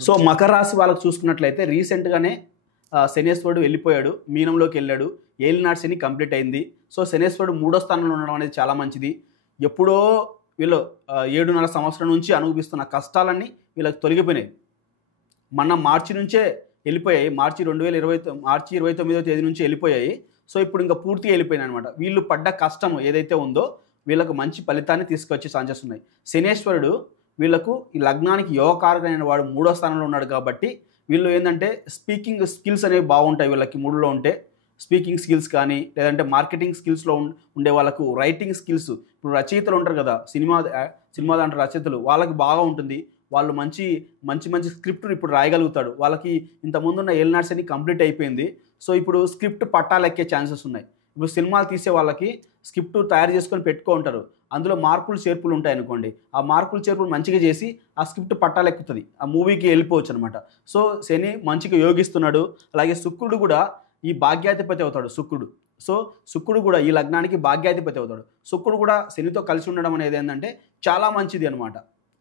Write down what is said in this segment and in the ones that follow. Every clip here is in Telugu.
సో మకర రాశి వాళ్ళకి చూసుకున్నట్లయితే రీసెంట్గానే శనేశ్వరుడు వెళ్ళిపోయాడు, మీనంలోకి వెళ్ళాడు. ఏలినాటి శని కంప్లీట్ అయింది. సో శనేశ్వరుడు 3వ స్థానంలో ఉండడం అనేది చాలా మంచిది. ఎప్పుడో వీళ్ళు 7.5 సంవత్సరం నుంచి అనుభవిస్తున్న కష్టాలన్నీ వీళ్ళకి తొలగిపోయినాయి. మన మార్చి నుంచే వెళ్ళిపోయాయి. మార్చి 29వ తేదీ నుంచి వెళ్ళిపోయాయి. సో ఇప్పుడు ఇంకా పూర్తిగా వెళ్ళిపోయినాయి అనమాట. వీళ్ళు పడ్డ కష్టం ఏదైతే ఉందో వీళ్ళకు మంచి ఫలితాన్ని తీసుకొచ్చే ఛాన్సెస్ ఉన్నాయి. శనేశ్వరుడు వీళ్ళకు ఈ లగ్నానికి యోగకారకుడైన వాడు 3వ స్థానంలో ఉన్నాడు కాబట్టి వీళ్ళు ఏంటంటే స్పీకింగ్ స్కిల్స్ అనేవి బాగుంటాయి. వీళ్ళకి 3లో ఉంటే స్పీకింగ్ స్కిల్స్ కానీ, లేదంటే మార్కెటింగ్ స్కిల్స్లో ఉండే వాళ్ళకు రైటింగ్ స్కిల్స్, ఇప్పుడు రచయితలు ఉంటారు కదా, సినిమా దాంట్లో రచయితలు, వాళ్ళకి బాగా ఉంటుంది. వాళ్ళు మంచి స్క్రిప్ట్ని ఇప్పుడు రాయగలుగుతాడు. వాళ్ళకి ఇంతకుముందున్న ఏలినాటి శని కంప్లీట్ అయిపోయింది. సో ఇప్పుడు స్క్రిప్ట్ పట్టాలెక్కే ఛాన్సెస్ ఉన్నాయి. ఇప్పుడు సినిమాలు తీసే వాళ్ళకి స్క్రిప్ట్ తయారు చేసుకొని పెట్టుకుంటారు. అందులో మార్పులు చేర్పులు ఉంటాయి అనుకోండి. ఆ మార్పులు చేర్పులు మంచిగా చేసి ఆ స్క్రిప్ట్ పట్టాలెక్కుతుంది, ఆ మూవీకి వెళ్ళిపోవచ్చు అనమాట. సో శని మంచిగా యోగిస్తున్నాడు. అలాగే శుక్రుడు కూడా ఈ భాగ్యాధిపతి అవుతాడు శుక్రుడు. సో శుక్రుడు కూడా ఈ లగ్నానికి భాగ్యాధిపతి అవుతాడు. శుక్రుడు కూడా శనితో కలిసి ఉండడం అనేది ఏంటంటే చాలా మంచిది అనమాట.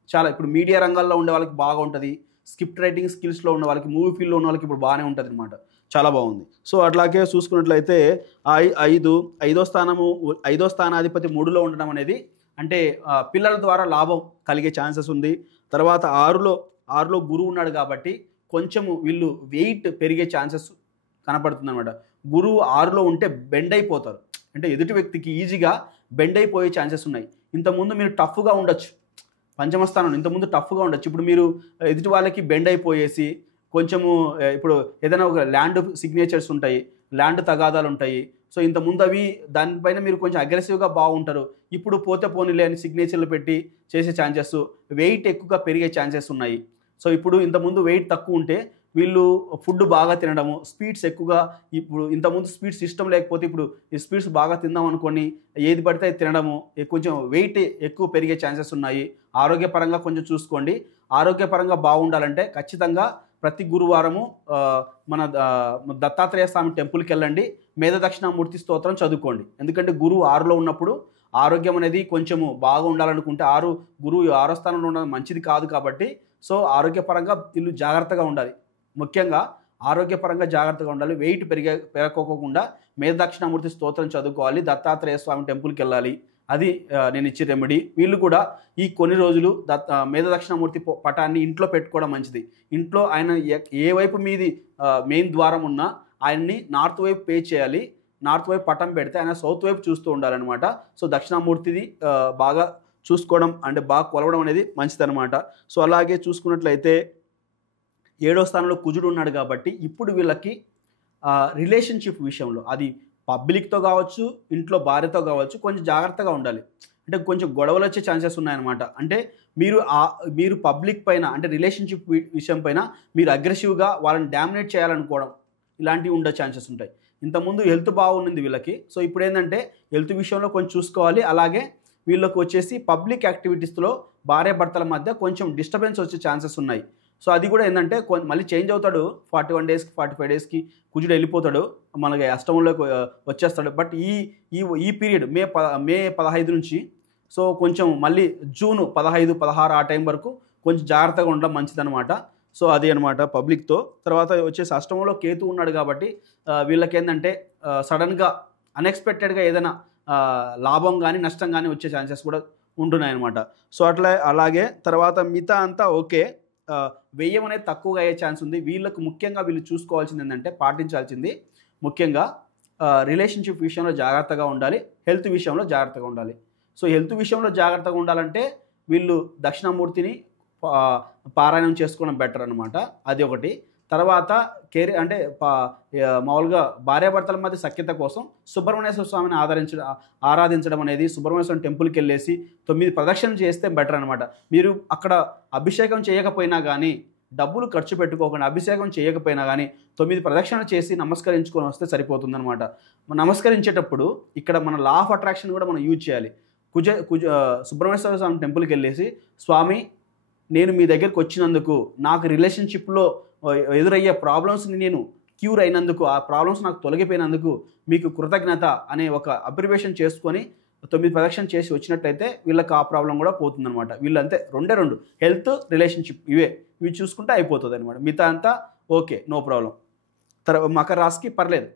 చాలా ఇప్పుడు మీడియా రంగాల్లో ఉండే వాళ్ళకి బాగా ఉంటుంది. స్క్రిప్ట్ రైటింగ్ స్కిల్స్లో ఉన్న వాళ్ళకి, మూవీ ఫీల్డ్లో ఉన్న వాళ్ళకి ఇప్పుడు బాగానే ఉంటుంది అనమాట. చాలా బాగుంది. సో అట్లాగే చూసుకున్నట్లయితే ఐదో స్థానాధిపతి 3లో ఉండడం అనేది అంటే పిల్లల ద్వారా లాభం కలిగే ఛాన్సెస్ ఉంది. తర్వాత ఆరులో గురువు ఉన్నాడు కాబట్టి కొంచెము వీళ్ళు వెయిట్ పెరిగే ఛాన్సెస్ కనపడుతుంది అనమాట. గురువు 6లో ఉంటే బెండ్ అయిపోతారు. అంటే ఎదుటి వ్యక్తికి ఈజీగా బెండ్ అయిపోయే ఛాన్సెస్ ఉన్నాయి. ఇంతకుముందు మీరు టఫ్గా ఉండొచ్చు, పంచమ స్థానం ఇంతకుముందు టఫ్గా ఉండొచ్చు. ఇప్పుడు మీరు ఎదుటి వాళ్ళకి బెండ్ అయిపోయేసి కొంచెము ఇప్పుడు ఏదైనా ఒక ల్యాండ్ సిగ్నేచర్స్ ఉంటాయి, ల్యాండ్ తగాదాలు ఉంటాయి. సో ఇంతకుముందు అవి దానిపైన మీరు కొంచెం అగ్రెసివ్గా బాగుంటారు. ఇప్పుడు పోతే పోనీలే అని సిగ్నేచర్లు పెట్టి చేసే ఛాన్సెస్, వెయిట్ ఎక్కువగా పెరిగే ఛాన్సెస్ ఉన్నాయి. సో ఇప్పుడు ఇంతకుముందు వెయిట్ తక్కువ ఉంటే వీళ్ళు ఫుడ్ బాగా తినడము, స్వీట్స్ ఎక్కువగా, ఇప్పుడు ఇంతకుముందు స్వీట్స్ ఇష్టం లేకపోతే ఇప్పుడు ఈ స్వీట్స్ బాగా తిందాం అనుకొని ఏది పడితే అది తినడము, కొంచెం వెయిట్ ఎక్కువ పెరిగే ఛాన్సెస్ ఉన్నాయి. ఆరోగ్యపరంగా కొంచెం చూసుకోండి. ఆరోగ్యపరంగా బాగుండాలంటే ఖచ్చితంగా ప్రతి గురువారము మన దత్తాత్రేయ స్వామి టెంపుల్కి వెళ్ళండి, మేధ దక్షిణామూర్తి స్తోత్రం చదువుకోండి. ఎందుకంటే గురువు 6లో ఉన్నప్పుడు ఆరోగ్యం అనేది కొంచెము బాగా ఉండాలనుకుంటే గురువు 6వ స్థానంలో ఉండడం మంచిది కాదు కాబట్టి సో ఆరోగ్యపరంగా వీళ్ళు జాగ్రత్తగా ఉండాలి. ముఖ్యంగా ఆరోగ్యపరంగా జాగ్రత్తగా ఉండాలి. వెయిట్ పెరగకోకుండా మేధ దక్షిణామూర్తి స్తోత్రం చదువుకోవాలి, దత్తాత్రేయ స్వామి టెంపుల్కి వెళ్ళాలి. అది నేను ఇచ్చే రెమెడీ. వీళ్ళు కూడా ఈ కొన్ని రోజులు మేధ దక్షిణామూర్తి పటాన్ని ఇంట్లో పెట్టుకోవడం మంచిది. ఇంట్లో ఆయన ఏ వైపు మీది మెయిన్ ద్వారం ఉన్నా ఆయన్ని నార్త్ వైపు పే చేయాలి. నార్త్ వైపు పటం పెడితే ఆయన సౌత్ వైపు చూస్తూ ఉండాలన్నమాట. సో దక్షిణామూర్తిది బాగా చూసుకోవడం అంటే బాగా కొలవడం అనేది మంచిదన్నమాట. సో అలాగే చూసుకున్నట్లయితే 7వ స్థానంలో కుజుడు ఉన్నాడు కాబట్టి ఇప్పుడు వీళ్ళకి రిలేషన్షిప్ విషయంలో, అది పబ్లిక్తో కావచ్చు, ఇంట్లో భార్యతో కావచ్చు, కొంచెం జాగ్రత్తగా ఉండాలి. అంటే కొంచెం గొడవలు వచ్చే ఛాన్సెస్ ఉన్నాయన్నమాట. అంటే మీరు పబ్లిక్ పైన అంటే రిలేషన్షిప్ విషయం పైన మీరు అగ్రెసివ్గా వాళ్ళని డామినేట్ చేయాలనుకోవడం, ఇలాంటివి ఉండే ఛాన్సెస్ ఉంటాయి. ఇంతకుముందు హెల్త్ బాగుంది వీళ్ళకి. సో ఇప్పుడు ఏంటంటే హెల్త్ విషయంలో కొంచెం చూసుకోవాలి. అలాగే వీళ్ళకి వచ్చేసి పబ్లిక్ యాక్టివిటీస్లో భార్యాభర్తల మధ్య కొంచెం డిస్టర్బెన్స్ వచ్చే ఛాన్సెస్ ఉన్నాయి. సో అది కూడా ఏంటంటే మళ్ళీ చేంజ్ అవుతాడు. 41 డేస్కి 45 డేస్కి కుజుడు వెళ్ళిపోతాడు, మనకి అష్టమంలోకి వచ్చేస్తాడు. బట్ ఈ పీరియడ్ మే 15 నుంచి సో కొంచెం మళ్ళీ జూన్ 15, 16 ఆ టైం వరకు కొంచెం జాగ్రత్తగా ఉండడం మంచిదన్నమాట. సో అది అనమాట పబ్లిక్తో. తర్వాత వచ్చేసి అష్టమంలో కేతు ఉన్నాడు కాబట్టి వీళ్ళకి ఏంటంటే సడన్గా అన్ఎక్స్పెక్టెడ్గా ఏదైనా లాభం కానీ నష్టం కానీ వచ్చే ఛాన్సెస్ కూడా ఉంటున్నాయి అనమాట. సో అలాగే తర్వాత మిగతా అంతా ఓకే. వ్యయం అనేది తక్కువగా అయ్యే ఛాన్స్ ఉంది. ముఖ్యంగా వీళ్ళు చూసుకోవాల్సింది ఏంటంటే, పాటించాల్సింది ముఖ్యంగా రిలేషన్షిప్ విషయంలో జాగ్రత్తగా ఉండాలి, హెల్త్ విషయంలో జాగ్రత్తగా ఉండాలి. సో హెల్త్ విషయంలో జాగ్రత్తగా ఉండాలంటే వీళ్ళు దక్షిణామూర్తిని పారాయణం చేసుకోవడం బెటర్ అనమాట. అది ఒకటి. తర్వాత అంటే మామూలుగా భార్యాభర్తల మధ్య సఖ్యత కోసం సుబ్రహ్మణ్యేశ్వర స్వామిని ఆరాధించడం అనేది, సుబ్రహ్మణ్య స్వామి టెంపుల్కి వెళ్ళేసి 9 ప్రదక్షిణలు చేస్తే బెటర్ అనమాట. మీరు అక్కడ అభిషేకం చేయకపోయినా కానీ, డబ్బులు ఖర్చు పెట్టుకోకుండా అభిషేకం చేయకపోయినా కానీ 9 ప్రదక్షిణలు చేసి నమస్కరించుకొని వస్తే సరిపోతుందన్నమాట. నమస్కరించేటప్పుడు ఇక్కడ మన లా ఆఫ్ అట్రాక్షన్ కూడా మనం యూజ్ చేయాలి. సుబ్రహ్మణ్యేశ్వర స్వామి టెంపుల్కి వెళ్ళేసి, స్వామి నేను మీ దగ్గరికి వచ్చినందుకు, నాకు రిలేషన్షిప్లో ఎదురయ్యే ప్రాబ్లమ్స్ని నేను క్యూర్ అయినందుకు, ఆ ప్రాబ్లమ్స్ నాకు తొలగిపోయినందుకు మీకు కృతజ్ఞత అనే ఒక అబ్రివేషన్ చేసుకొని 9 ప్రదక్షిణ చేసి వచ్చినట్టయితే వీళ్ళకి ఆ ప్రాబ్లం కూడా పోతుందన్నమాట. వీళ్ళంతే రెండే రెండు, హెల్త్, రిలేషన్షిప్, ఇవి చూసుకుంటే అయిపోతుంది అనమాట. మిగతా అంతా ఓకే, నో ప్రాబ్లం. మకర రాశికి పర్లేదు.